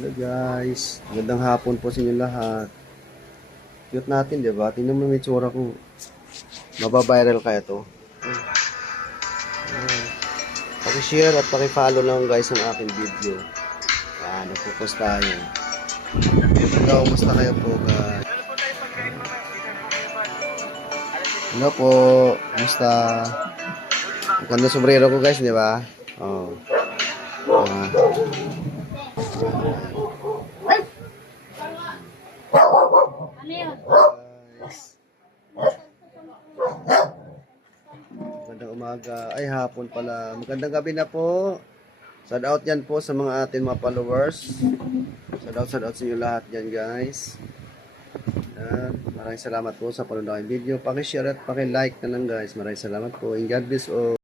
Hello guys, magandang hapon po sa inyo lahat. Cute natin, di ba? Tingnan mo yung itsura ko. Mababiral kaya to. Paki-share at paki-follow lang guys ang aking video. Nagpo-post tayo. Hello, kumusta kayo po guys? Hello po, kumusta? Ang ganda sombrero ko guys, di ba? Oh. Guys. Magandang umaga. Ay, hapon pala. Magandang gabi na po. Shout out yan po sa mga ating mga followers. Shout out sa inyo lahat yan guys. Yan. Maraming salamat po sa panonood ng video. Paki-share at paki-like na lang guys. Maraming salamat po. And God bless all.